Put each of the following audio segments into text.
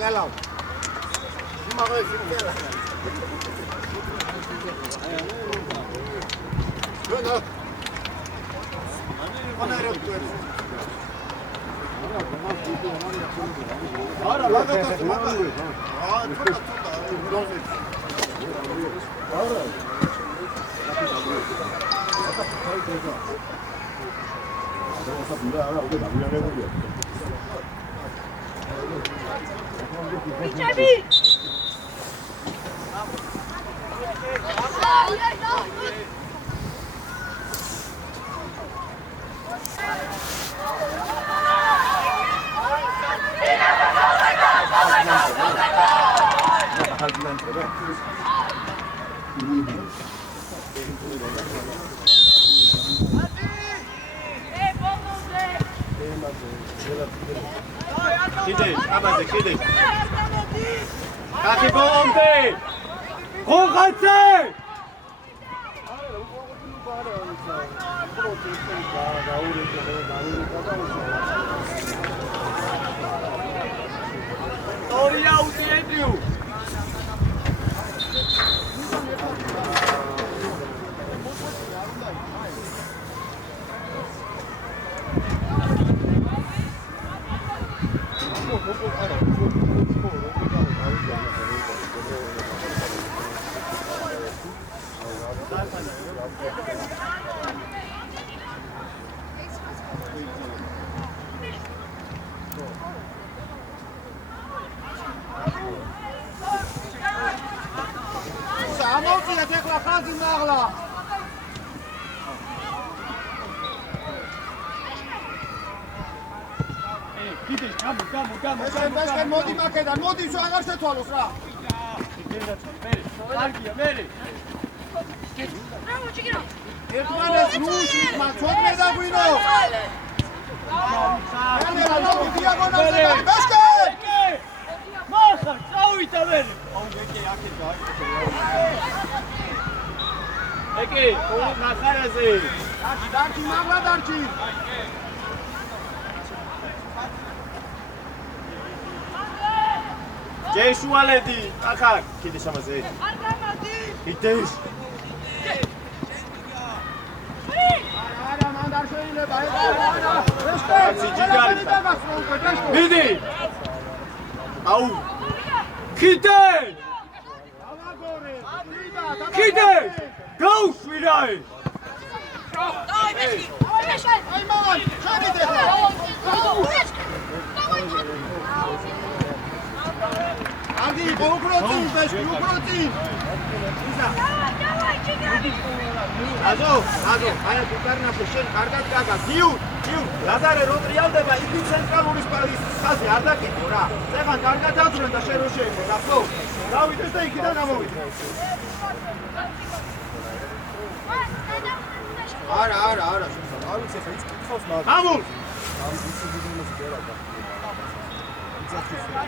Selam. Kide, abaze kide. Kaki bombe. Hogatse. Oria utiendiu. მოდი მაკედან, მოდი შო აღარ შეთვალოს რა. ერთმანეს რუში მაწოდნე და გვინო. მახარ, წავიდა ვერი. ეკი, ორი ნახარაზე. დარჩი, მაგლა დარჩი. ჯეშუალედი, ახარ, კიდე შემაზე. არ გამადი. იტეს. არა, მან არ შეიძლება, არა. მიდი. აუ. კიდე. კიდე. გაუშვირაი. დაი მეში. აი მან, შევიდე. Adi, ukroci, bez ukroci. Azo, aia tukарნაფე შენ კარგად გაგა. გიუ, ლაზარე რო ტრიალდება, იგი ცენტრალური სპალის ხაზი არ დაკეთო რა. წეგან კარგად დაწვრენ და შენ რო შეიქო, ნახო. დავიდეს და იქიდან გამოვიდე. არა, არ ვიცი ხა ის კითხავს მაგ. გამულ.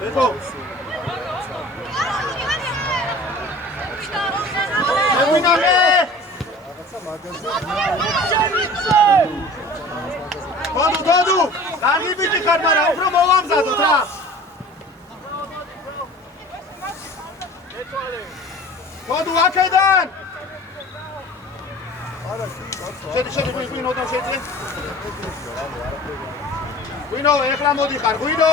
ეთო. ემინამე! რაღაცა მაგაზე. დოდუ! კარგი ბიჭი ხარ, მაგრამ უფრო მოვამზადოთ რა. დოდუ აქედან! არა, შედი, ვინოდან შეძე? ვინო, ეხლა მოდიხარ, ვინო!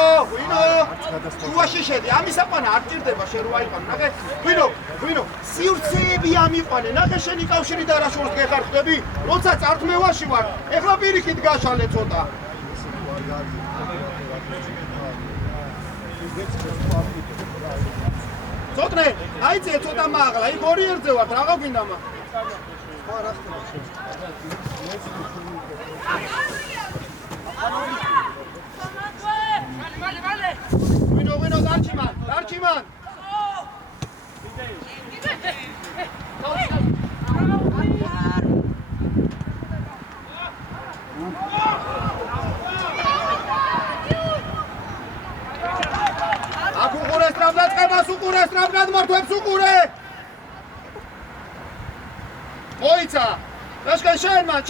შუაში შედი, ამის აყვანა არ ჭირდება შენ რო აიყვანო, ნახე? ვინო, სივრცეები ამიყვანე, ნახე შენი კავშირი და რა შორს გეხარხდები? როცა წართმევაში ვარ, ეხლა პირიქით გაშალე ცოტა. ცოტნე, აიწე ცოტა მაღლა, იქ ორი ერთზე ვართ, რაღა გვინდა მა? ვინო, დარჩიმან. აქ უყურეს ტრამდად ყებას უყურეს ტრამდად მართვებს უყურე. მოიცა. ლაშქარ შენმან.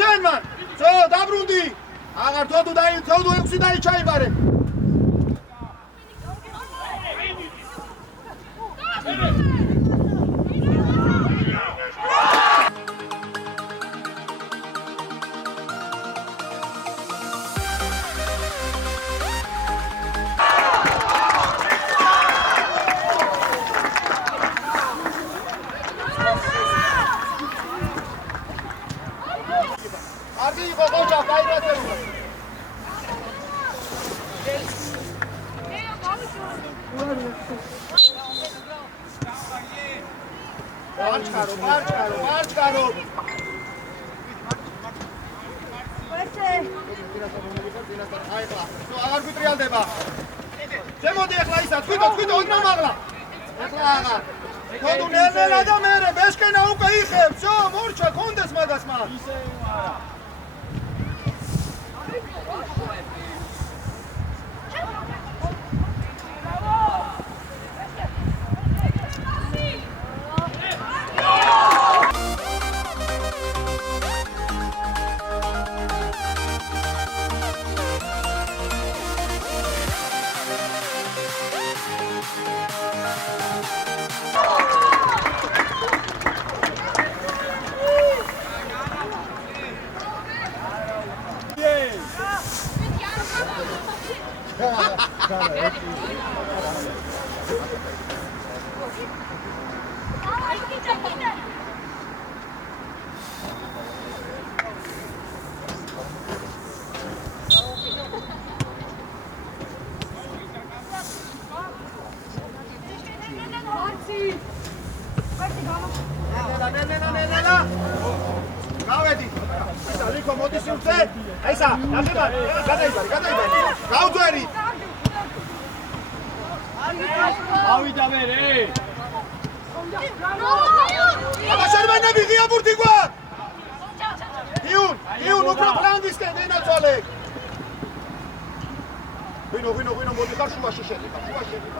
ძო დაბრუნდი. აღარ თოდუ 6 დაიჩაიბარე. Barchkaro. აღარ გვიტრიალდება. შემოდი ახლა ისა, თვითონ ოდნავ მაღლა. ახლა აღარ. თოდუ ნელ-ნელა და მერე ბეშკენა უკვე იხევ, всё, მორჩა კონდეს მაგას მაგ. ნელა. გავედი. ისა ლიკო მოდი სივრცე. ისა, ნახევარ. გადაიბარი. გავძვერი. ავიდა მერე. აბა შერმენები ღია ბურთი გვაქვს. იუნ, უფრო ფლანგისკენ ენაცვალე. ვინო მოდი ხარ შუაში შევიდა.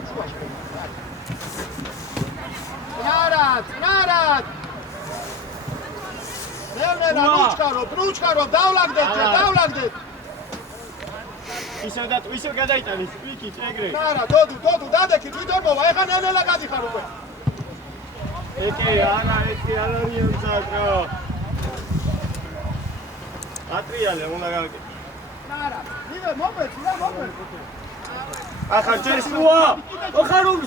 შუაში. ნარად. ნელ-ნელა ნუჩკარო, დავლაგდეთ. ისევ გადაიტანის, ვიქით ეგრე. ნარა, დოდუ, დადექი, თვითონ მოვა, ეხა ნელ-ნელა გადიხარ უკვე. ეკე, არა რიემსაკო. ატრიალე, უნდა გავაკეთე. ნარა, ნივე, მოპეცი რა, ახარ ჯერსუა, ოხარუმ.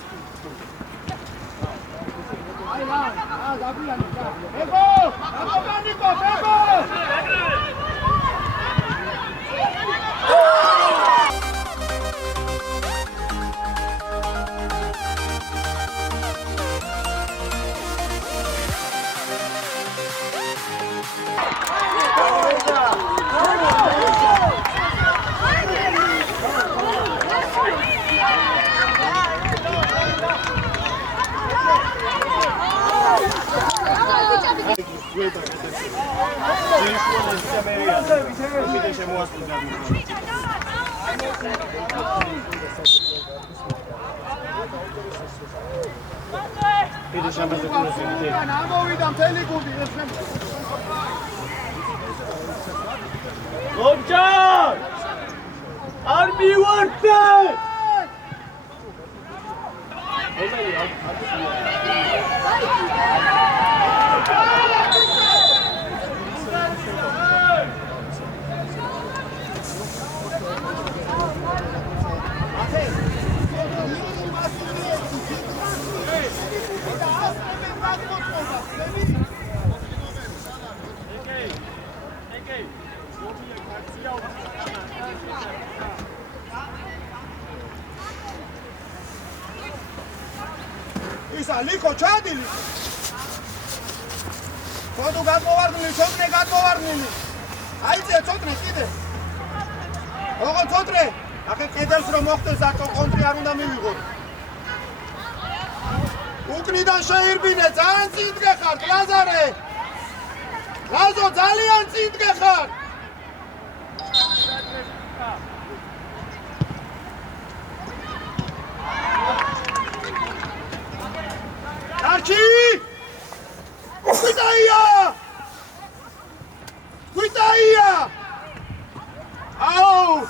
აი რა, დაბილანი რა. ებო! ამოვიდა მთელი გუნდი ეს გონჯა! არ მივარდე! ისა ლიკო ჩადილი ხოდუ გადმოვარდნილი ცოტნე გადმოვარდნილი აიწია ცოტნე კიდე ოღონდ ცოტნე ახლა კედელს რომ მოხდეს აკო კონტრი არ უნდა მივიღოთ უკნიდან შეირბინე ძალიან წინდგე ხარ ლაზარე ლაზო ძალიან წინდგე ხარ Archie! Cuitaia! Au!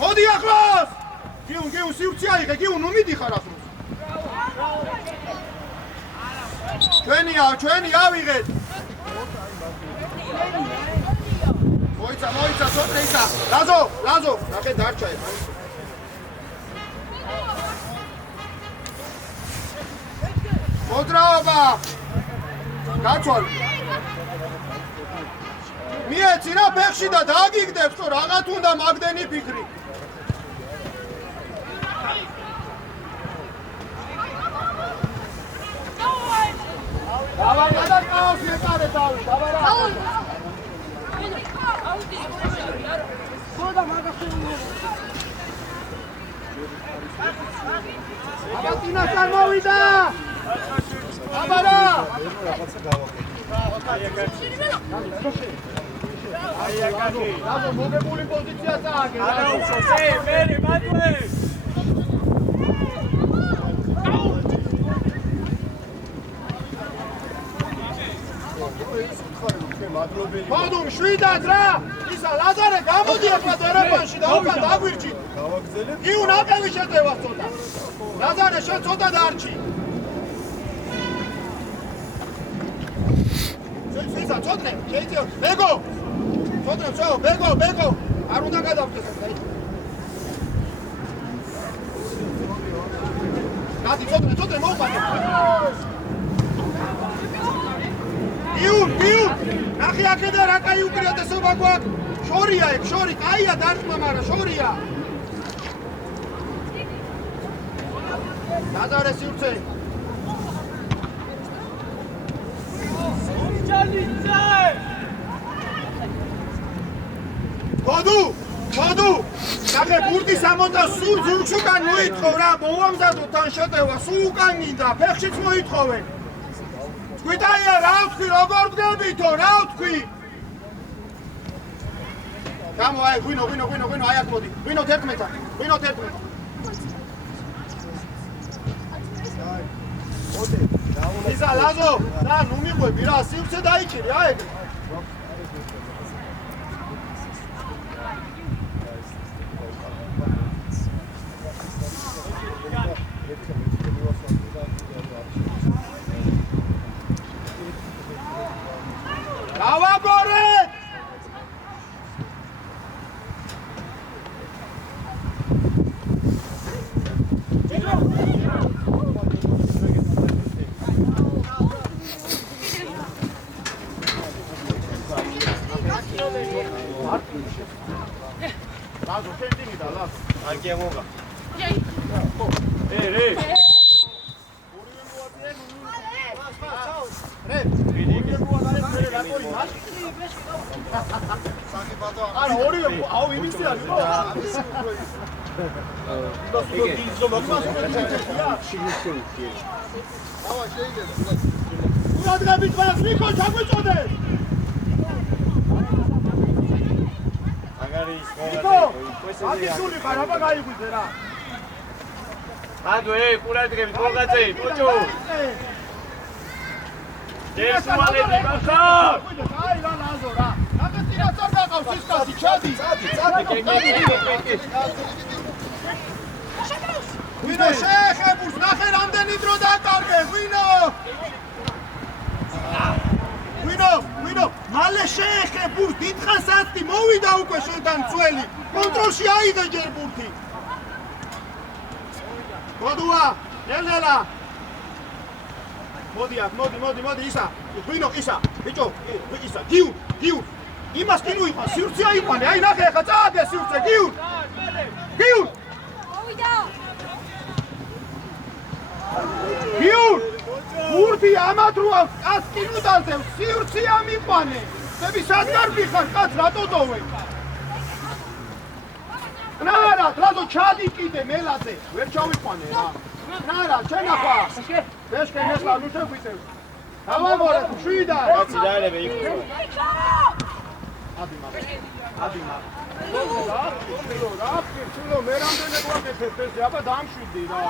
Modi ახლოს! გიუნ სივრცე აიღე, გიუნ ნუ მიდიხარ ახლოს. ჩვენი ავიღეთ. მოიცა, ცოტნე ისა. ლაზო, ნახე დარჩა ეს. მოძრაობა. გაცვალ. იცი რა ფეხში და დაგიგდებს თუ რაღაც უნდა მაგდენი ფიქრი. დავარ გადაკავს მეტარე დავი, დავარა. ხოდა მაგასწორებო. აბატინა წარმოვიდა. აბარა. რაზო მოგებული პოზიცია წააგე. არა უშოს, მერი მათვე. მოდუმ შვიდად რა! ისა ლაზარე გამოდი ახლა დერეფანში და უკან დაგვირჩი. გავაგზელებ. იუ ნაკევი შეტევა ცოტა. ლაზარე შენ ცოტა დარჩი. ისა ცოტნე, შეიძლება ბეგო. ცოტნე წაო, ბეგო. არ უნდა გადავხდეს ეს დაი. გადი ცოტნე მოუყარე. იუ! ნახე აქედან რა კაი უპირატესობა გვაქვს. შორია ეგ, შორი, კაია დარტყმა, მაგრამ შორია. დაზარე სივრცე. გოდუ! ნახე ბურთი 60 სულ ზურგშუკან მოითხოვ რა, მოვამზადო თან შეტევა, სულ უკან გინდა, ფეხშიც მოითხოვე. გვიტაია რა ვთქვი, როგორ ვდგებითო, რა ვთქვი? გამო, აი, ღვინო, აი აქ მოდი. ღვინოთ 11. ისა ლაზო, და ნუ მიყვები რა, სივრცე დაიჭირი, აი ეგ. გავაგორეთ! ლაზო, შენდინი და ლაზო. აგია მოგა. რე. არა ორივე აუ იმისი არის ხო? ურადღებით მას ნიკო ჩაგვიწოდე. აგარი ის ნიკო, ათისული ხარ, აბა გაიგვიძე რა. ადო ყურადღებით მოგაწე, ბოჭო. ჯესუალები ბახა. აი რა ლაზო რა. აკეთი რა წარ გაყავს ის კაცი, ჩადი. ღვინო შეეხებურს, ნახე რამდენი დრო დაკარგე, ღვინო, მალე შეეხებურს, დიდხანს აცდი, მოვიდა უკვე შენთან წველი, კონტროლში აიღე ჯერ ბურთი. გოდუა, ელელა. მოდი აქ, მოდი, ისა, ღვინო, ისა, ბიჭო, ისა, გიუ, იმას კი ნუ იყვა, სივრცე აიყვანე, აი ნახე ახლა წააგე სივრცე, გიუ. მოვიდა. გიუ, ბურთი ამათროა, კაც კი ნუ დაზევ, სივრცე ამიყვანე.ები სად გარბიხარ, კაც რატო დოვე? ნარა, რაზო ჩადი კიდე მელაძე, ვერ ჩავიყვანე რა. ნარა, ჩენახა. ბეშკენ ესლა ნუ შეგვიწევ. დავამორეთ, შვიდა. კაცი დაელები იქ. ადი. რა, ფიქრო, მე რამდენი გვაკეთებ ეს, აბა დამშვიდი რა.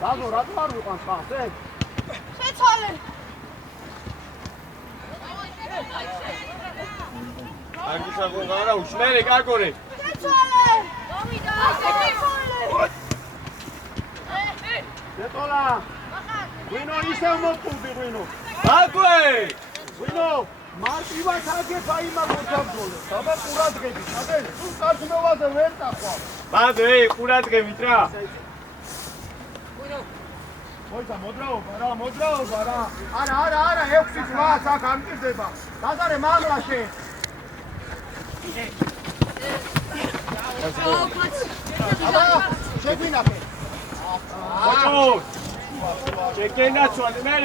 დაზო, რატო არ ვიყვანს ხალხს ეს? შეცვალე. აგისაგონ არა უშმერი კაკორე. შეცვალე. მოვიდა. შეცვალე. დეტოლა. ღვინო ისევ მოწუდი ღვინო. ბატვე! ღვინო, მარტივად აგებ აი მაგ გამძოლეს. აბა ყურადღებით, აბა თუ წარსულობაზე ვერ ტახვა. ბატვე, ყურადღებით რა. მოიცა მოძრაობა რა. არა 6-8 აქ არ მჭირდება. დაზარე მაღლაში. აბა, შეგვინახე. ბოჭო შეგენაცვალე მე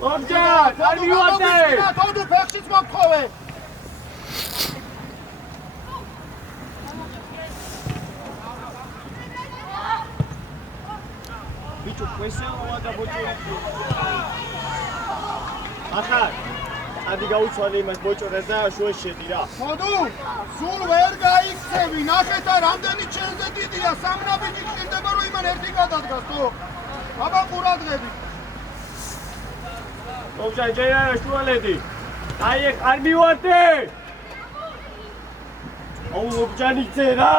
ლომჯა არ მივატე თოდუ ფეხშიც მოგხოვე. ბიჭო questionoა და ბოჭო ახლა ადი გაუცვალე იმას ბოჭორას და შუაში შედი რა თოდუ სულ ვერ გაიქცევი ნახეთ რამდენი ჩენზე დიდია სამნაბიჯი გჭირდება რომ იმან ერთი გადადგას თუ აბა ყურადღები ლომჯა ჯერა შუალედი აი არ მივატე აუ ლომჯანი წერა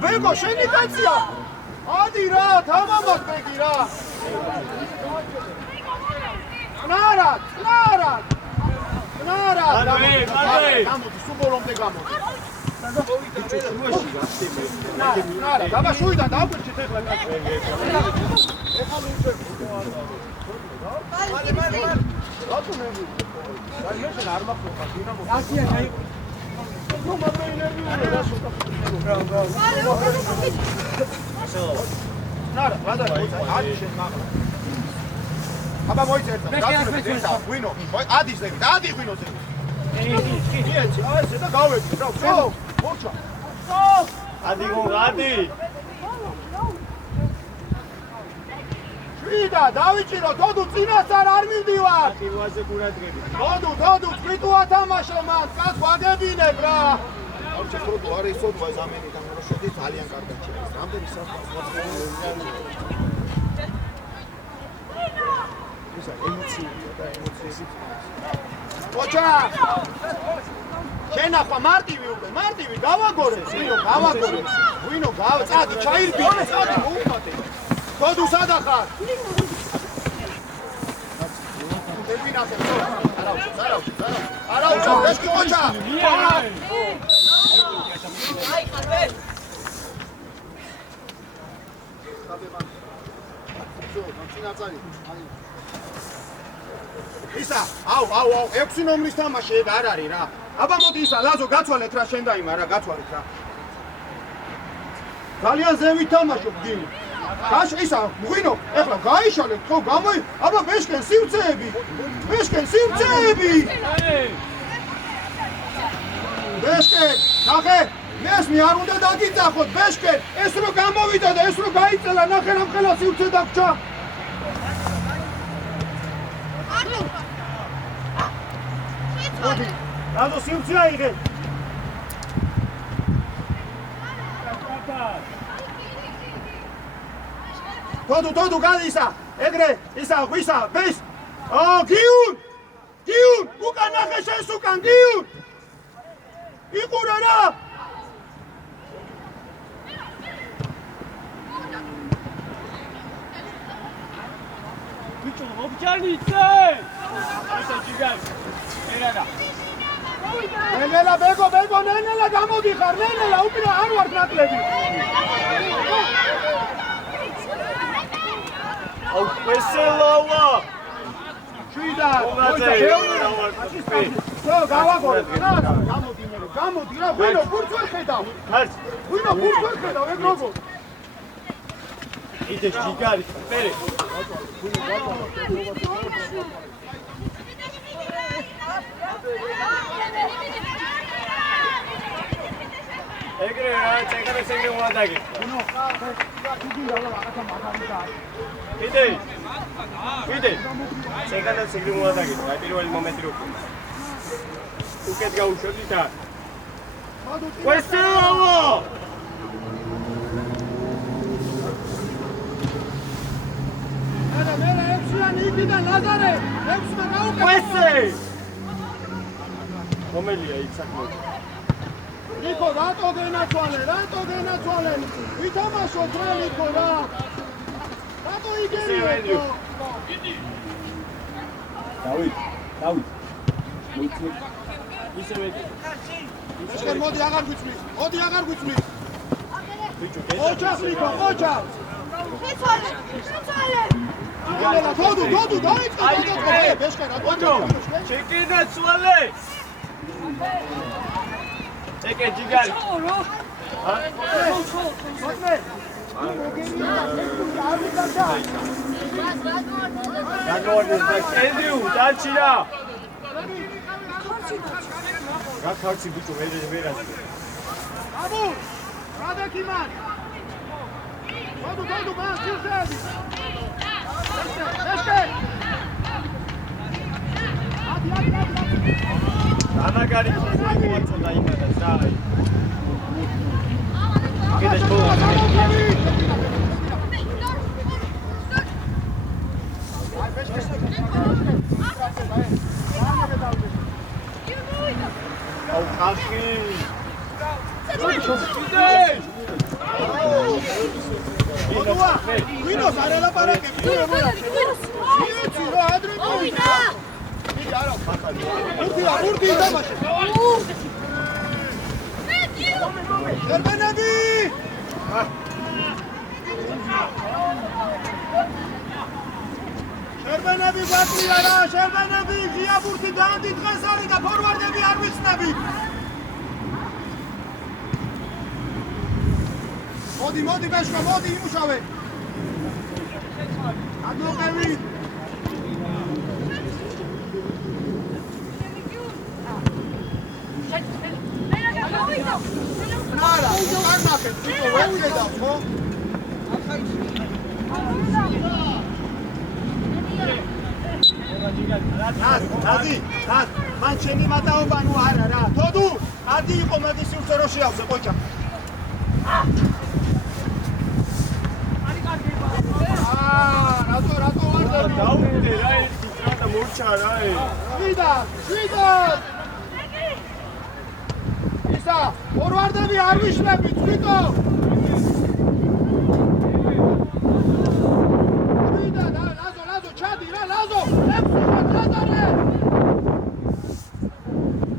ბეგო შენი კაცია ადი რა თამამად ბეგი რა ნარად გამოდი სუბოლომდე გამოდი ნარა დაბა შუიდან დაგვირჩით ეხლა კაცი ეხლა მივშევ რატომ ნები რაიოშენ არ მახსოვს დინამო აკია აი ნუ მაბეინები რა შევკაფ ნარა ვადა ადი შენ მაღლა აბა მოიწერდა გასულე გვინო ადის ზევით ადი გვინო ზევით იეცი აი ზედა გავედი რა ხო მოჩა ადი გონადი შვიდა დავიჭირო თოდუ წინასწარ არ მივდივარ ტილვაზე ყურადღები თოდუ თვითუა თამაშო მან კაც ვაგებინებ რა ჩეხროდო არის სოდვა ზამენი გამოროშედი ძალიან კარგად ჩეკს რამდენი საფასო ისა ემოციები და ემოციები ოჩა შენახვა მარტივი გავაგორე ვინო წადი ჩაირბინე წადი მოუმატე თოდუ სადა ხარ დევინახე არავის ეშკი ოჩა აი ხარვე ისა აუ 6 ნომრის თამაში ეგ არ არის რა აბა მოდი ისა ლაზო გაცვალეთ რა შენ დაიმა რა გაცვალეთ რა ძალიან ზევით თამაშობ გინი გაშ ისა მღვინო ეხლა გაიშალეთ ხო გამოი აბა ბეშკენ სივცეები ბეშკენ ნახე მეს მე არ უნდა დაგიწახოთ ბეშკენ ეს რო გამოვიდა და ეს რო გაიწელა ნახე რა მხელა სივცე დაგჭა მოდი რაზო სივცე აიღე თოდუ გადი ისა ეგრე ისა ღვისა ბეს გიუნ უკან ნახე შენს უკან გიუნ იყურე რა ბიჭო ობჯანი წე ისა ჯიგარ ერადა ნენელა ბეგო ნენელა გამოდიხარ ნენელა უკრა არ ვარ ნაკლები აუ პესელავა შვიდა ხო გავაგორე გამოდი რა ვინო გურც ვერ ხედავ ეგ როგორ კიდე ჯიგარი ფერი ეგრე რა წეგრე წეგრე მოადაგე კიდე წეგრე წეგრე მოადაგე რა პირველი მომენტი რო უკეთ გაუშვებდი და questo მერე ექვსიანი იქიდან ლაზარე ექვსმა გაუკეთე questo რომელია იქ საქმე ნიკო რატო გენაცვალე ვითამაშოთ რა ნიკო რა რატო იგერიო დავით ისევე ეს მოდი აღარ გვიწმის ბიჭო ოჯახ ნიკო ოჯახ შეცვალე დოდუ დაიწყე ბეშკა რა ოჯო ჩეკინა ცვალე ეკე ჯიგარი გაგორდეს და კენდიუ დაჩირა რა ხარცი ბიჭო ვერა აბუ რადაკიმან დოდუ მან ძირზედი ბეშკა ანაგარი მოაწოდა იმადა ზაი კიდე შოვა აუ ხალხი ვინოს არ ელაპარაკებს ვიცი რა ადრე მოვიდა ბურთი დამაშე შერბენები გვაქვს რა შერბენები ღია ბურთი დაანდი დღეს არის და ფორვარდები არ ვიცნები მოდი ბეშკა მოდი იმუშავე ადროყევი არა არ ნახეთ თვითონ ვერ ხედავს ხო ნაზი მან შენი მატაობა ნუ არა რა თოდუ ადი იყო მადი სივრცე რო შეავზე ყოჭა რატო ვარდები დაუვიდე რა ერთი და მორჩა რა შვიდა ისა ფორვარდები არ ვიშლები თვითო შვიდა და ლაზო ჩადი რა ლაზო ლაზარე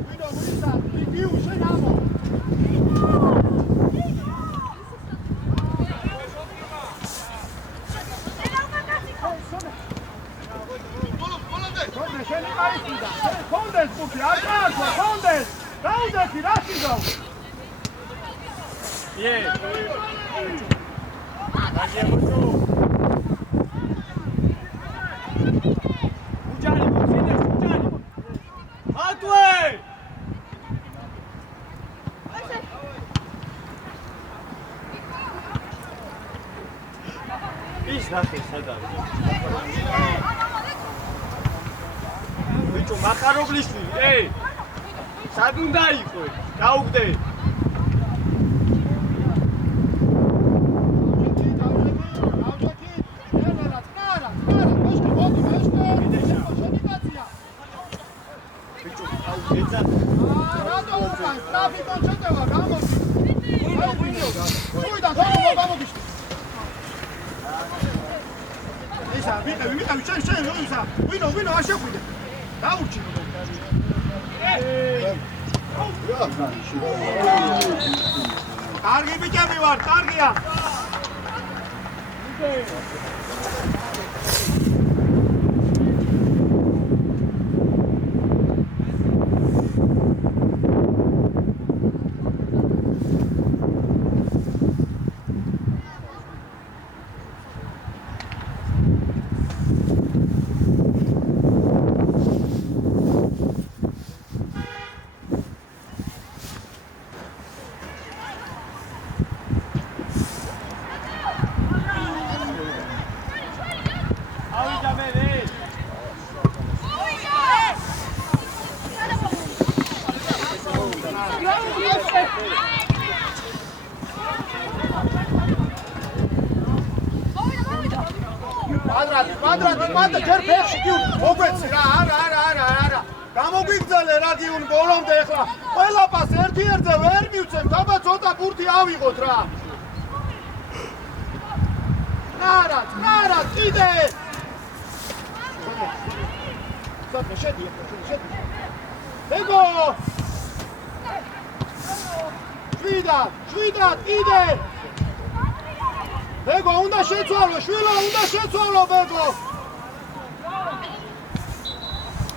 ვინო ისა იგიუ შენ ამო კონდეს ბუკი არ გააქვს კონდეს დაუდეთი რა შეგავ იე დაგია ბუჭო უჯარი ატვე ის ნახე სადაა ბიჭო მახარობლიშვილი სად უნდა იყო გაუგდე ვინო არ შეხვიდე დაურჩი კარგი ბიჭები ვარ კარგია კვადრატი, ჯერ ფეხში გიუნ, მოგვეცი რა, არა. გამოგვიგზალე რა გიუნ ბოლომდე ახლა. ყველა პას ერთ-ერთზე ვერ მივცემთ, აბა ცოტა ბურთი ავიღოთ რა. ნარად, კიდე. საერთოდ შედი. ბეგო! შვიდად, კიდე. ბეგო, უნდა შეცვალო, შვილო, უნდა შეცვალო, ბეგო.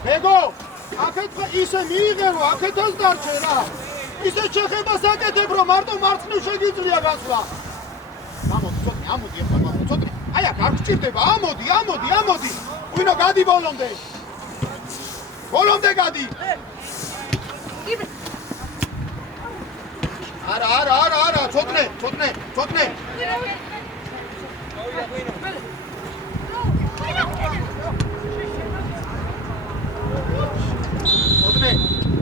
ბეგო, აქეთ ისე მიიღერო, აქეთაც დარჩე რა. ისე შეხებას აკეთებ, რომ მარტო მარცხნივ შეგიძლია გასვლა. ამოდი ახლა, ცოტნე. აი აქ არ გჭირდება, ამოდი. ვინო გადი ბოლომდე. გადი. არა, ცოტნე.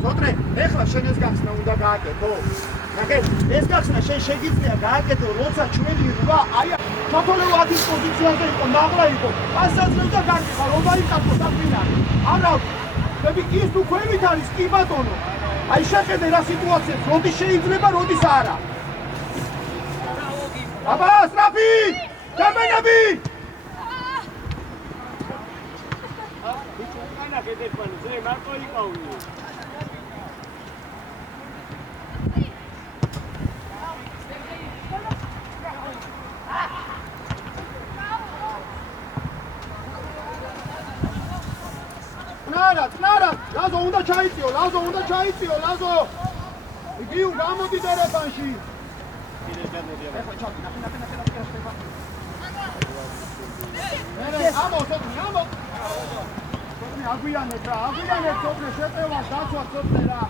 ცოტნე, ეხლა შენ ეს გახსნა უნდა გააკეთო. ნახეთ, ეს გახსნა შენ შეგიძლია გააკეთო, როცა ჩვენი რვა, აი თოთოლე ვადის პოზიციაზე იყო, მაღლა იყო. ასაზრდა გარკვეულ რობა იკატო საფინალი. არა,ები ის თუ ქვევით არის, კი ბატონო. აი შეხედე რა სიტუაციაა, როდის შეიძლება, როდის არა. აბა, სტრაფი! გაბენები! ანა გედერფანი, ზე მარტო იყავი. ნარა, ლაზო უნდა ჩაიწიო, ლაზო. იგი გამოდი დერეფანში. კიდე გამოდი. ეხლა ჩაკი, ნახე. ამო. აგვიანეთ რა, ცოტნე შეტევა, დაცვა ცოტნე რა.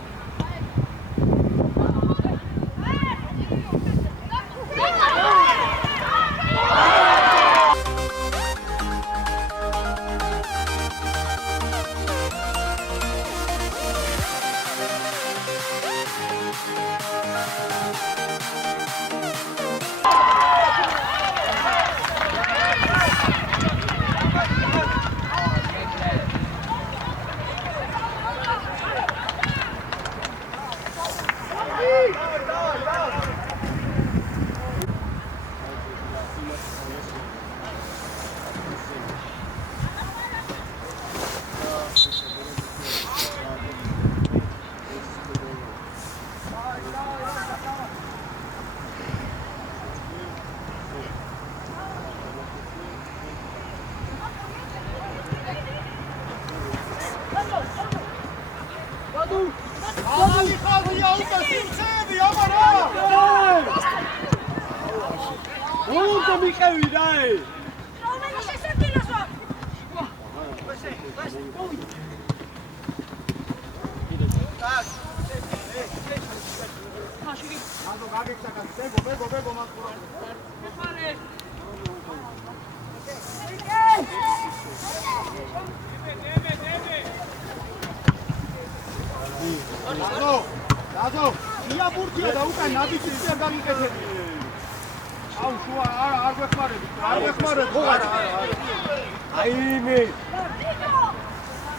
ლაზო, ია ბურთია და უკან ნაბიჯია გამიკეთები. აუ შუა არ გვეხმარები. არა. აიმე.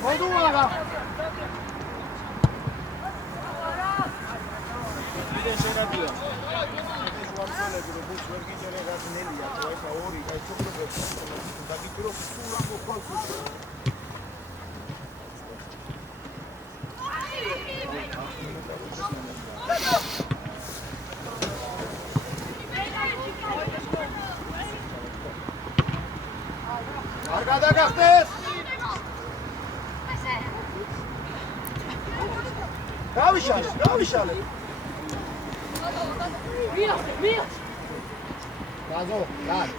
მოდულა. კიდე შენადია. ეს ვარცელები რომ ბურთს ვერ გიწერე გასნელია, ხო ეხა ორი, აი ჩოქრობებს დაგიჭირო სულ ამ ხალხს. არ გადაგახტეს. გავიშალე. მია. გაზო, გარ.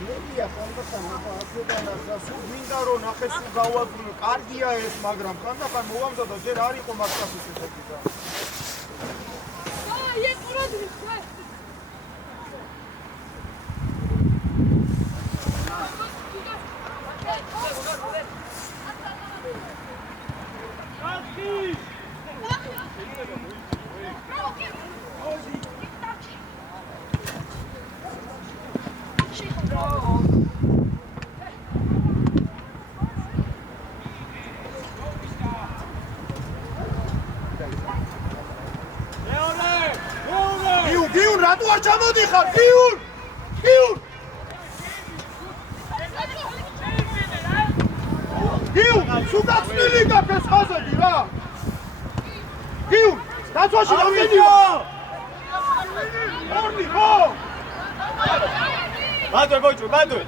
მედია ხანდახან აფროდანა სულ მინდა რომ ნახე სულ გავაძვნო. კარგია ეს, მაგრამ ხანდახან მოვამზადო ჯერ არ იყო მასკასის ესეთი და. აი, ეს პროდუქტი. ჩამოდიხარ, გიურ! გიურ! გიურ, სუგახსნილი გაფეს ხაზები რა! გიურ, დაცვაში რამდენია? ორნი, ხო! ბადვე ბოჭო, ბადვე.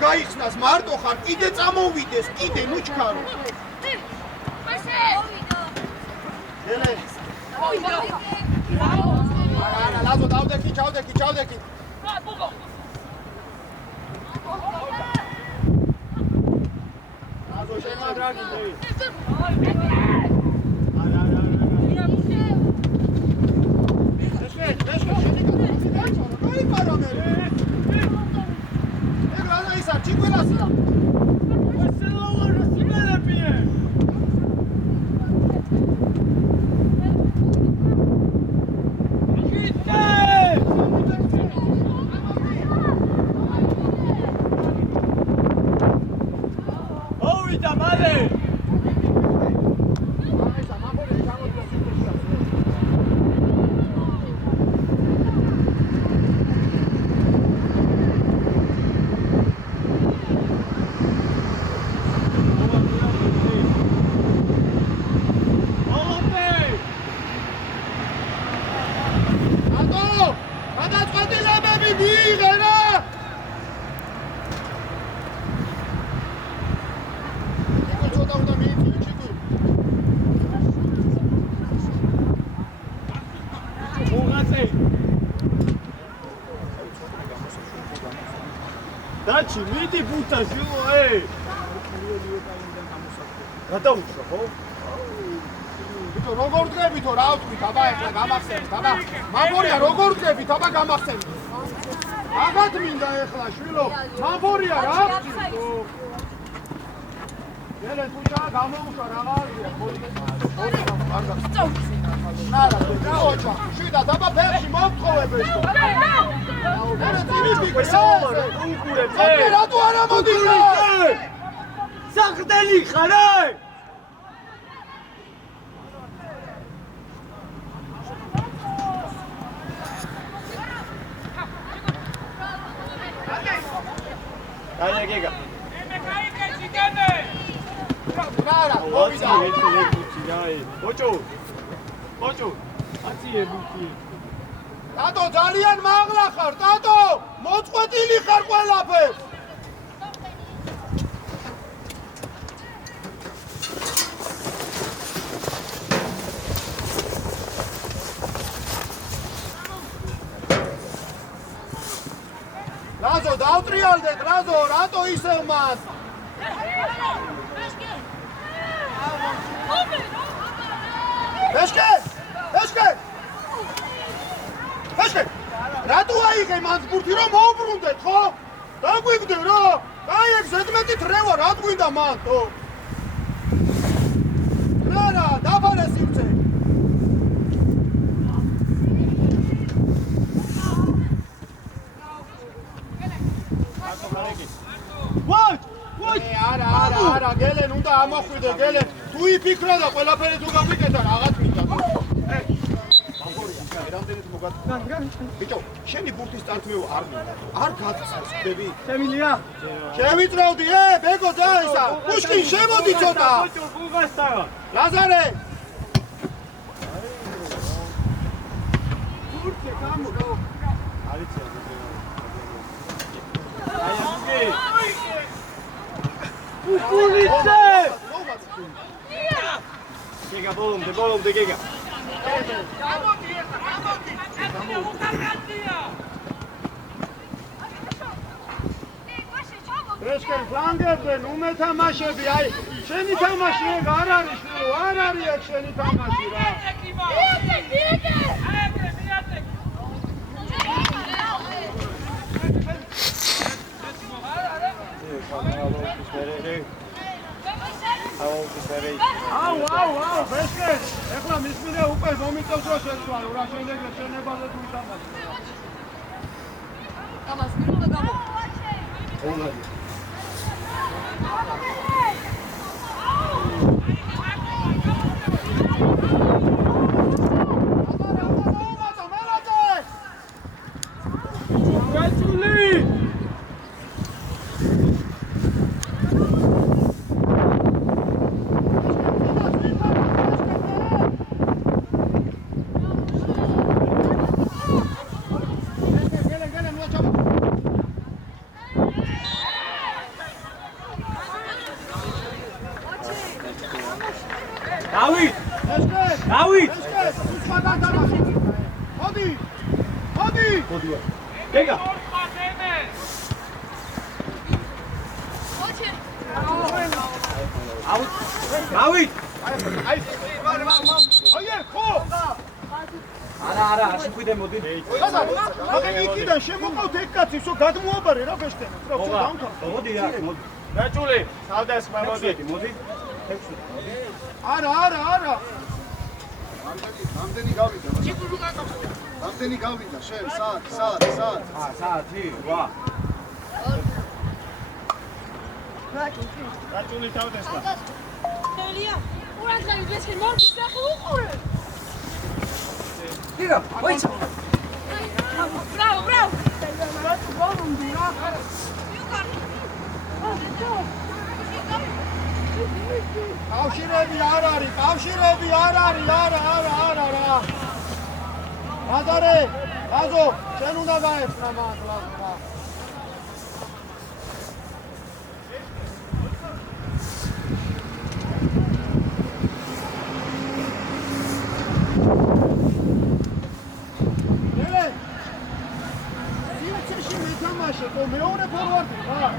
გაიხსნას მარტო ხარ, კიდე წამოვიდეს, კიდე ნუ ჩქარო. გელე. არა, ლაზო დავდექი, ჩავდექი. ლაზო შენა დრაგი. დაჩი მიდი ბუთაში ე გადაუშვა ხო? ბიტო როგორ დგებითო რა ვთქვით აბა ეხლა გამახსენეთ აბა მამორია როგორ დგებით აბა გამახსენეთ აგათ მინდა ეხლა შვილო მამორია რა ვთქვით ელე თუჭა გამოუშვა რაღაცია ნადა დაოჭა შვიდა დაბა ფერში მომთხოვებეს ელე ძირი ვესაუბრე უკურებზე რატო არ ამოდიხარ სახლდელი ხარ აი აი გეგა რა მოვიდა ბოჭო აციე ბუთი ტატო ძალიან მაღლა ხარ ტატო მოწყვეტილი ხარ ყველაფერს ლაზო დაუტრია ჭალდეთ რაზო რატო ისევ მას ეშკე რატო აიღე მას ბურთი რომ მოუბრუნდეთ ხო დაგვიგდე რა აი ეგ ზედმეტი თრევა რა გვინდა მან თო რა დაფარე სივრცე არა გელენ უნდა ამოხვიდე გელენ თუ იფიქრა და ყველაფერი თუ გაგვიკეთა რაღაც მინდა ბიჭო შენი ბურთის წარქმევა არ მინდა არ გაგცეს ხდები შემილია შევიწროვდი ბეგო ძა ისა პუშკინ შემოდი ცოტა ლაზარე ბურთი გამო არიცი Ulice! Gega, bolomde, gega. Reshken, flangerben, umetamashebi, ay, sheni tamashi, ar aris, ar ari ek sheni tamashi, ra. Biatek! აუ, ბესკეთ, ეხლა მისმინე უკვე მომიწევს რომ შეცვალო, რა შემდეგ შენებაზე თუ ითამაშე. ამას მირულა გამო. დავით მოდი გეგა დავით აი ხო არა არ შეგვიდე მოდი მაგრამ იქიდან შემოყავთ ეგ კაცი სო გადმოაბარე რა ფეშტენ მოდი რაჭული სავდას მოდი არა ამდენი გავიდა შენ საათი ვა რაჭული თავდესლა დელია ურანძალი გესკენ მორგის სახე უყურე გიგა ვაიცა ბრაო რაჭუ ბოლომდი რა კავშირები არ არის რა ლაზარე ლაზო შენ უნდა გაეცნა მას ლაზო ელე სიუცეში მეთამაშე თო მეორე ფორვარდი რა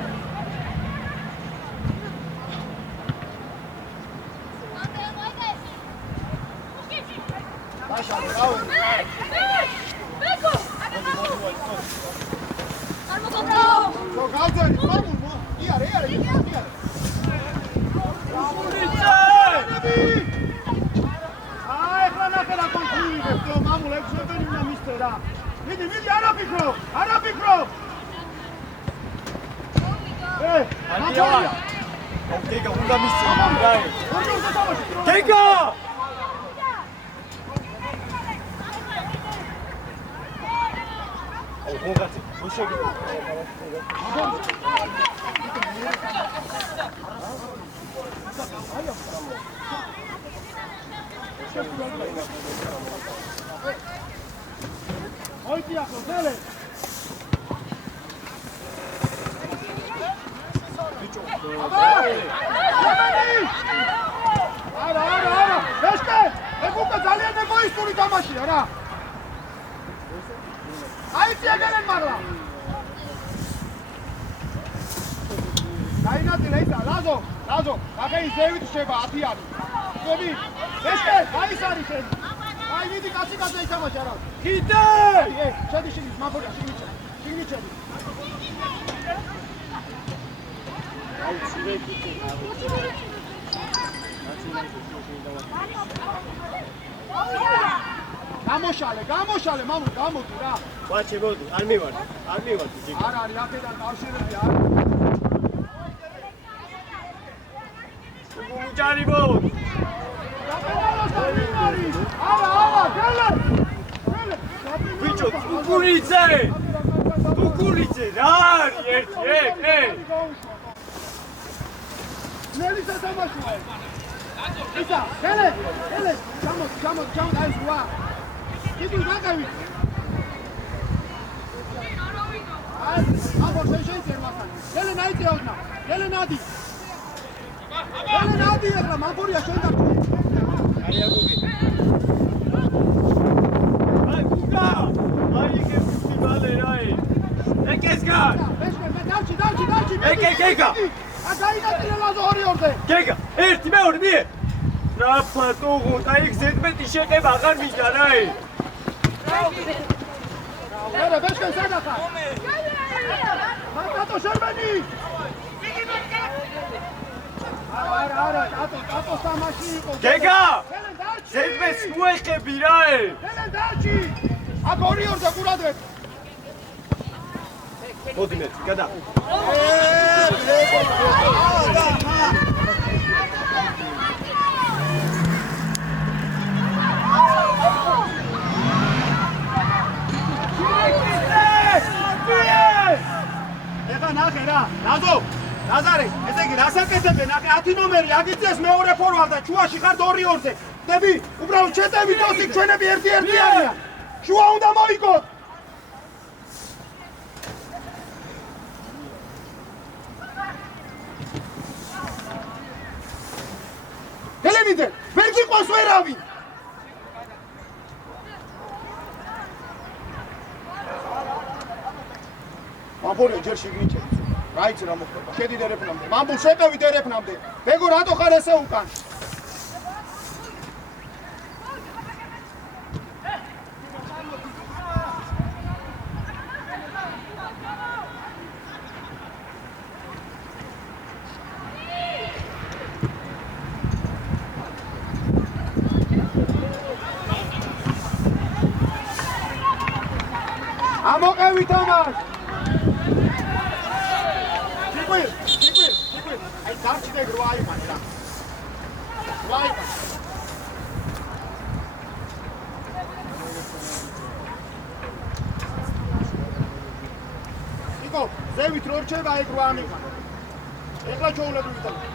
გაინაწილე ისა, ლაზო, ახლა ის ზევით შეება 10 არის. ხები? ბეშკე, აი ის არის შენ. აი მიდი კაცი ითამაშა რა. კიდე! შედი შიგნით, მაფორია შიგნით შედი. აუ ცირეკი. გამოშალე, მამუ, გამოდი რა. ვაჩე მოდი, არ მივარდი ჯიგ. არ არის, აქედან კავშირები არ. უჯარი მოდი. არა, გელე. ბიჭო, კუკურიცე, რა არის ერთი, ნელი სათამაშოა. ისა, გელე, ჩამოდი, აი ზღვა. იგი გაგავი. აბა შეიძლება მასა. გელე ნაიწეოდნა. გელე ნადი ახლა მამფორია შენ და აი აგუგი. აი გუგა. აი იგე ფუტბოლე რაი. ეკესგა. ბეშკე, მე დავჭი. გეგა. ა დაინაწილე ლაზო ორიორზე. გეგა, ერთი მეორე მიე. რა ფატუღო, და იქ ზედმეტი შეყება აღარ მიდა რაი. არა, ბეშკე სადახა. მარტო შერბენი. არა, ატო სამაში იყო. გეგა! ზედმეტს უეხები რაი. ელენ დავჭი. აქ ორიორზე ყურადღებ. მოდი მე, გადა. ეხა ნახე რა, ლაზარე, ესე იგი რასაკეთებენ? ნახე 10 ნომერი აგიწეს მეორე ფორვარდა, შუაში ხართ 2-2-ზე. ხდები, უბრალოდ შეტევით ოსი ჩვენები 1-1 არიან. შუა უნდა მოიგოთ. ელენიდე, ვერ გიყვანს ვერავინ. მამბოლი ჯერ შიგნით შეიცო. რაიც რა მოხდება. შედით ერეფნამდე. მამბულ შეტევით ერეფნამდე. ბეგო რატო ხარ ესე უკან? ამოყევი თამაშ. ჭიკვი. აი დარჩიდე გრვა აიმან რა. იკო, ზევით რო რჩება აი გრვა ამიღან. ეხლა ჩაულებრივი თამაში.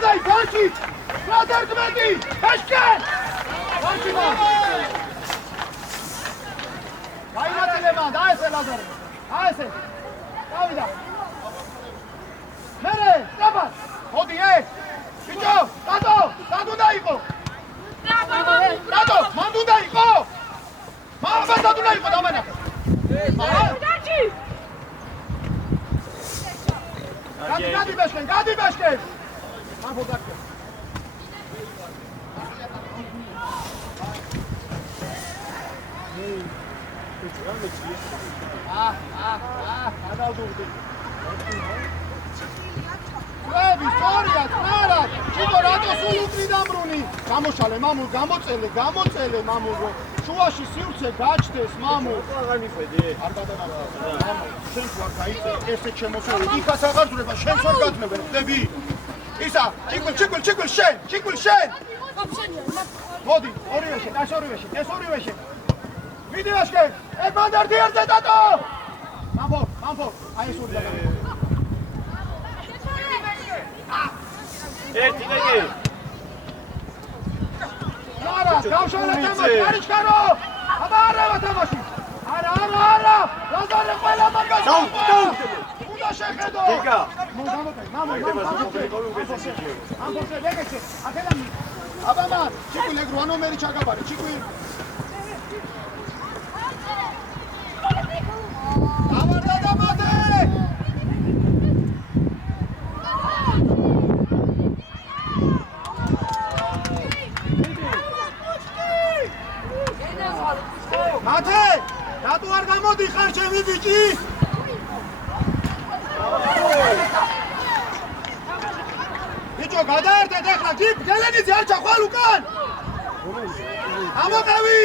და განჭი გადარგმენი ეშკენ განჭი გაინაწილე მან და ესე ლაზარე ესე გავიდა მერე დაბა მოდი ბიჭო დადო უნდა იყო დადო მან უნდა იყო მამა უნდა იყო დამანახე განჭი გადი ბეშკენ მამო დაკე გადავდუღდი ვები სტორია წარა ჩიკო რატო სულ უკრი დამრუნი გამოშალე მამულ გამოწელე მამულო შუაში სივრცე გაჩდეს მამულ აღარ მიყვედი არ გადანახე შენ თუ არ გაიწე ესე შემოსული იქაც აღარ ძრება შენს ვერ გათმებენ ხდები ისა ჩიკვილ შენ მოდი ეს ორივე შენ მიდი ვაშკე ბანდარდი ერზე დატო მამფო აი ეს ორი დაგა ერთი გეგე არა გავშალე თამაში არიჩქარო აბა არა თამაში. არა. ლაზარე ყველა მაგას. უნდა შეხედო. იგა. მამა. ამბობ შეგეჩე. ათელამი. აბა მან, ჩიკვი ლეგრო ნომერი ჩაგაბარი, ჩიკვი. ავარდა დამატე. მათე, რატო არ გამოდი ხარ ჩემი ბიჭი? ბიჭო, გადაერთეთ ახლა გიფ, გელენიძე არ ჩახვალ უკან. ამოყევი.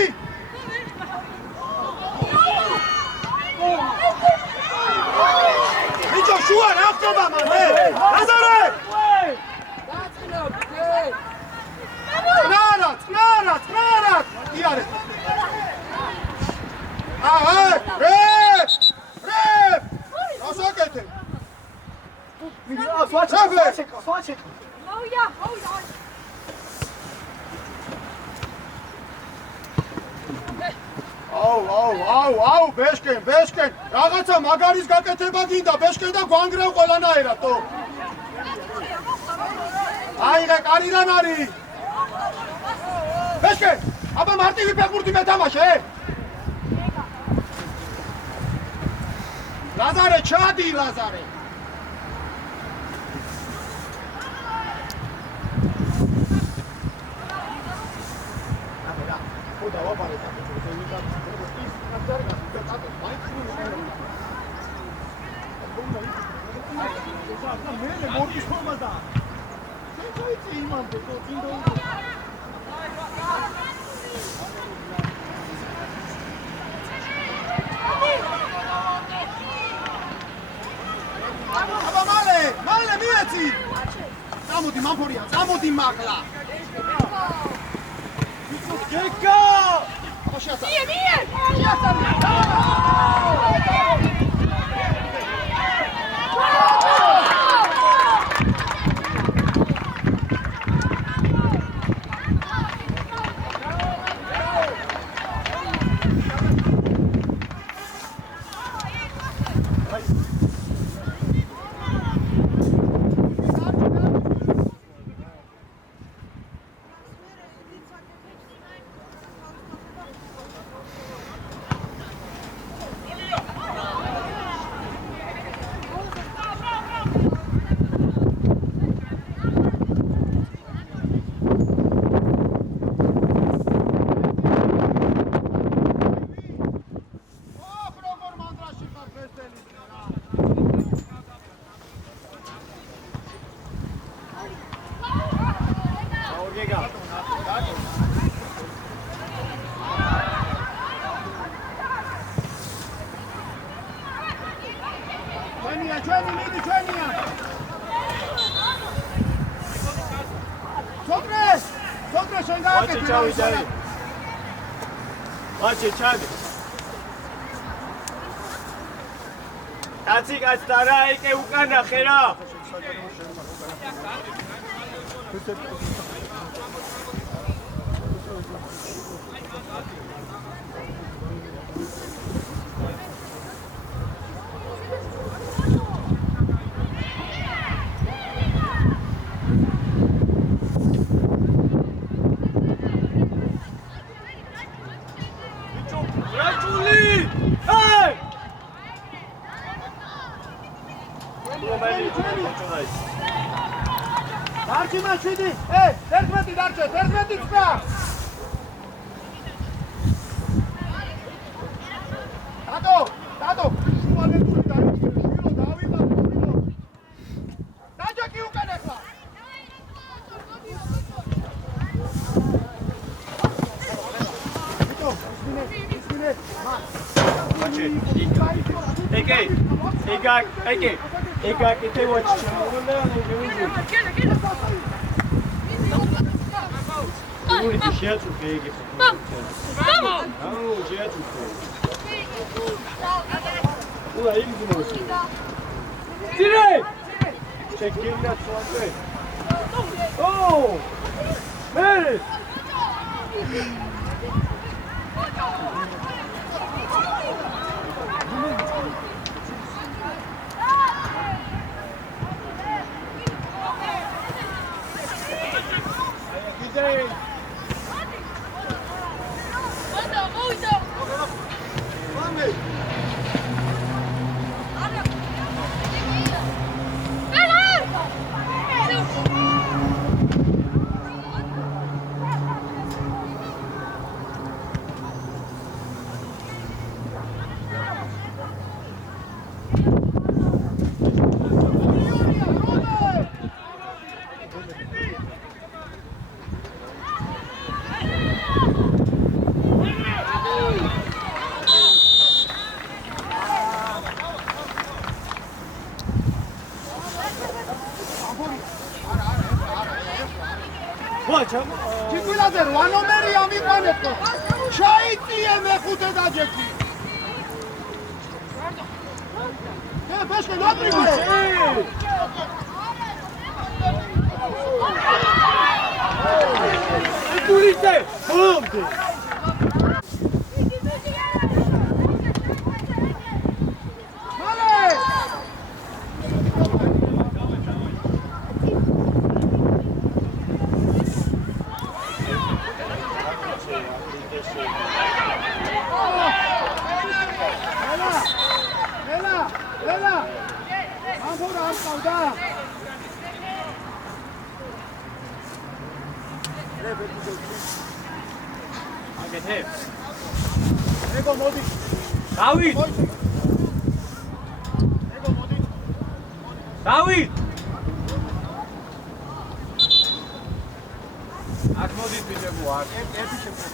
ბიჭო, შუა რა ხდება მათე? აზარე! წნარად! იარე! რე! რასაკეთე? Swatch. Oh yeah. აუ, ბეშკენ. რაღაცა მაგარის გაკეთება გინდა, ბეშკენ და გვანგრევ ყველანაირად, თო. აიღე, კარიდან არის. ბეშკენ, აბა მარტივი ფეხბურთი მეთამაშე. ლაზარე, ჩადი, ლაზარე. მალე მიეცი. წამოდი მამფორია, წამოდი მაგლა. გეკა! Mie! ჩვენია. სოკრე შენ გააკეთე. Macie czagi. Taci gastara eke ukana khera. Darçima şidi. Terkmeti darçe, terkmeti çıkar. Tato. Şu var ne bu? Şunu davi var. Taco ki ukanekla. İsmine. Macie. Ega que te watch. Uite și ea că e nu, și ea Ula, ele de nou. Tire! Ce chimnea soate. Oh! Merit! Ჭიკვილაძე 8 ნომერი ამიყვანებო. ჩაიწიე მეხუთე დაჯექი. ბაშკე ნატრიგე. იკულიცე. ხომდე. დავით აქ მოდით ბიჭებო აქ ერთი შემო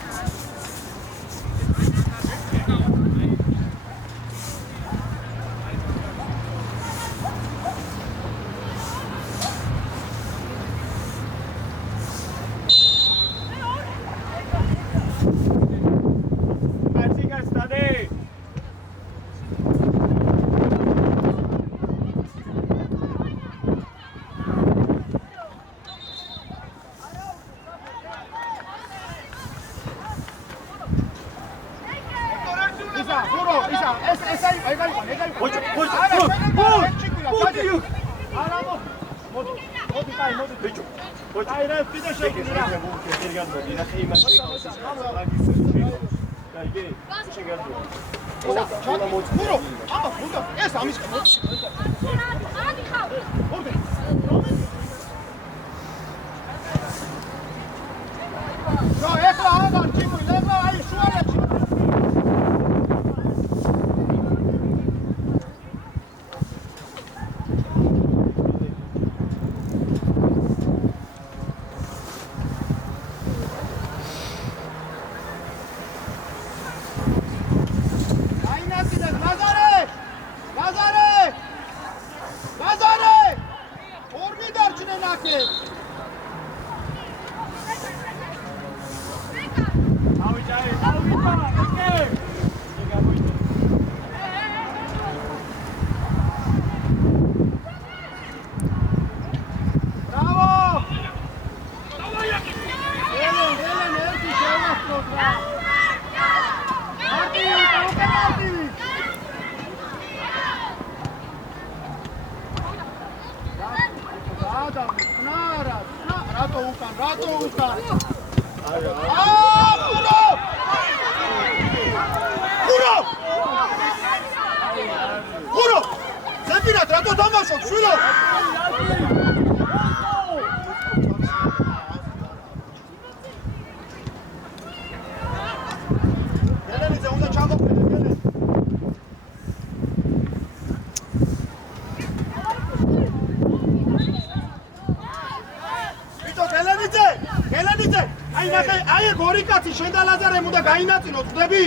აი გორი კაცი შენ და ლაზარემ უნდა გაინაწილო წდები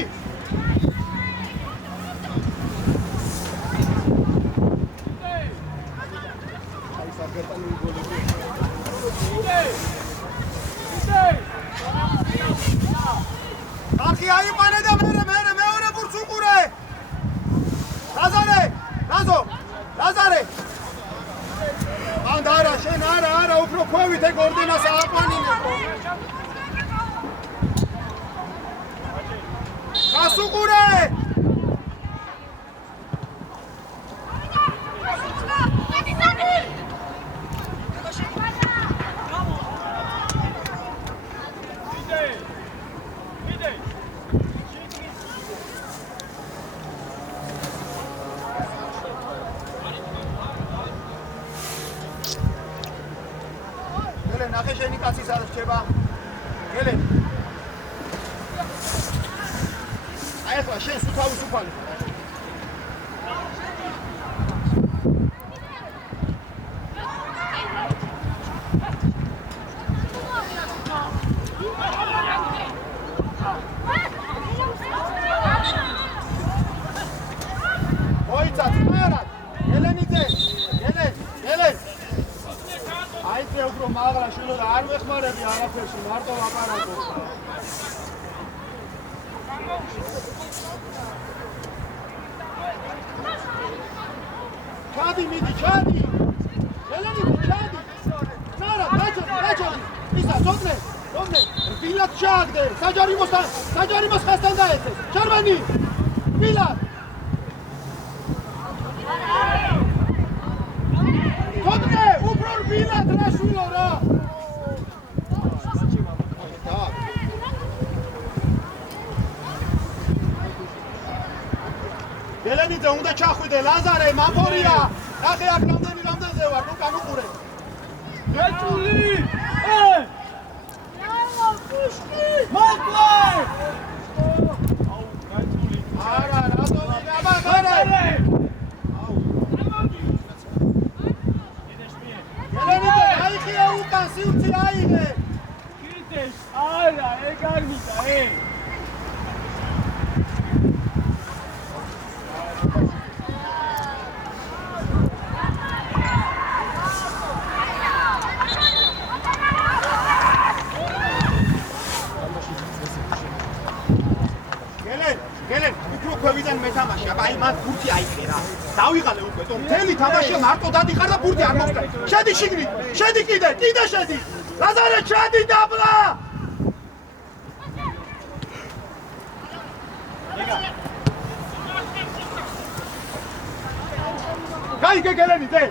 აკი აიყვანე და მე მეორე ბურთს უყურე ლაზარე ანდა არა შენ არა უფრო ქვევით ეგ ორდენას ააყვანინე გავს უყურე ნახე შენი კაცი სადაც რჩება. გელენ. აი ახლა შენ სულ თავისუფალი. მოიცა თმარად. გელენიძე. გელენ. აიწე უფრო მაღლა შვილო და არ ვეხმარები არაფერში მარტო ლაპარაკობ. ჩადი მიდი ჩადი. გელენიძე ჩადი. ნარა გაჩოდი. ისა ზოდნე. ბილად ჩააგდე. საჯარიმოს ხასთან დაეცეს. ჩერვენი. ბილად. ზოდნე უფრო ბილად რა შვილო რა. გელენიძე უნდა ჩახვიდე ლაზარე მამფორია. ნახე აქ რამდენზე ვარ, ნუ განუყურე. გეჭული! პუშკი! მოკლა! აუ, გეჭული. არა, რატომი გამაგარე? გელენიძე, აიხია უკან სივრცე აიღე. კიდეშ, არა, ეგ არ მიდა, გელენ, უფრო ქვევიდან მეთამაში, აბა აი მან ბურთი აიღე რა. დავიღალე უკვე, თო მთელი თამაში მარტო დადიხარ და ბურთი არ მოხდა. შედი შიგნით, შედი კიდე შედი. ლაზარე ჩადი დაბლა. გაიგე გელენიძე.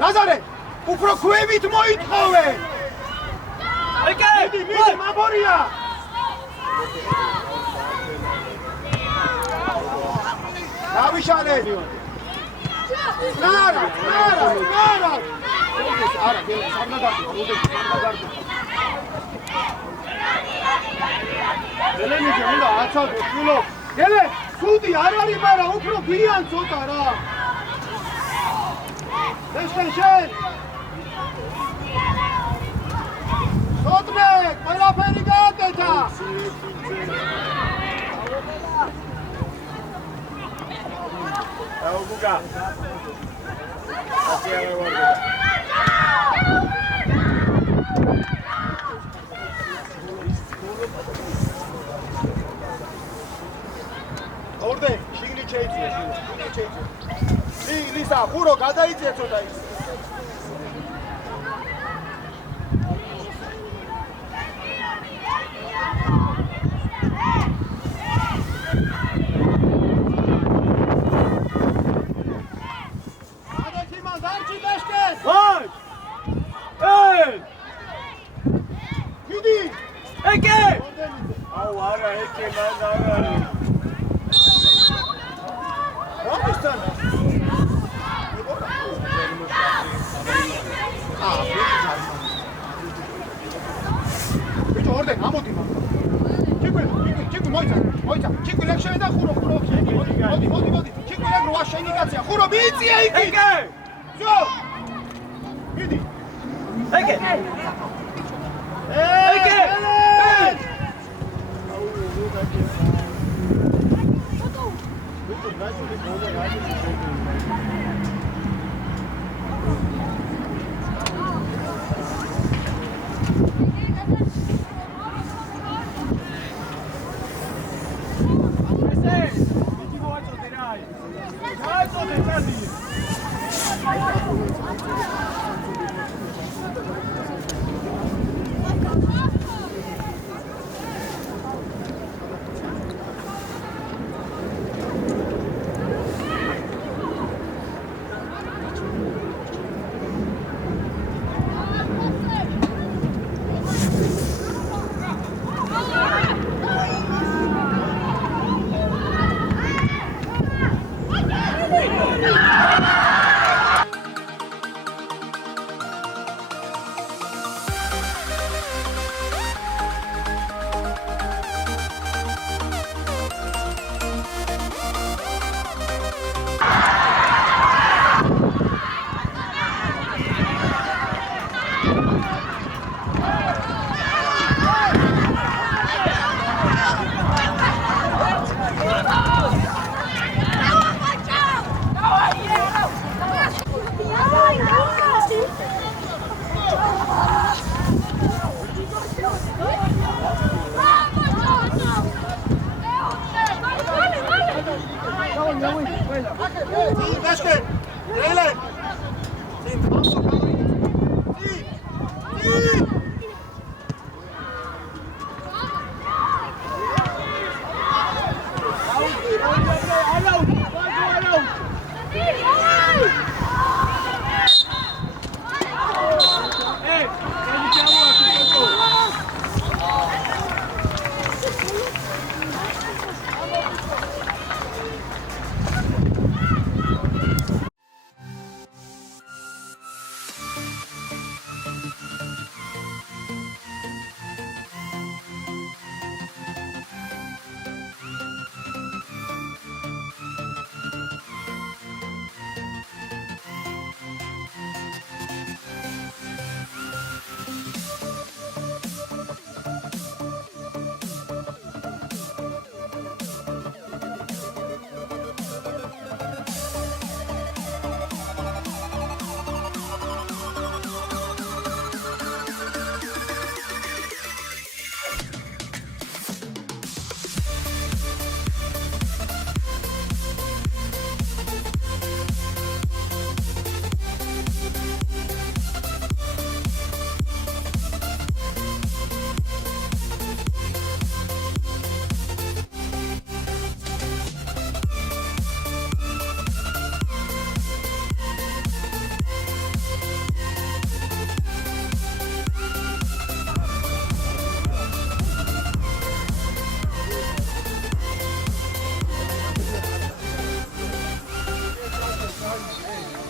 ლაზარე, უფრო ქვევით მოითხოვე. მიდი, მაბორია. დავიშალე. ნარა. არა, გელენ, სამგაგარდი. გელენიძე უნდა აცადო, შვილო. გელენ, სუდი არ არის, მაგრამ უფრო გვიან ცოტა რა. შენ. სოდნე, ყველაფერი გააკეთა. აუ გუგა. ასე არ ვარ. ორდე, შიგნით შეიწია. ლისა, ხურო გადაიწია ცოტა ის. აუ არა, ეკე მან არ არის. რომისთან? ბიჭო, ორდენ, ამოდი მაგ. ჩიკვი, მოიცა. ჩიკვი ლეგ შევიდა ხურო. მოდი. ჩიკვი ლეგ როა შენი კაცია. ხურო მიიწია იქ. ეკე! ზო! მიდი. ეკე! Come on!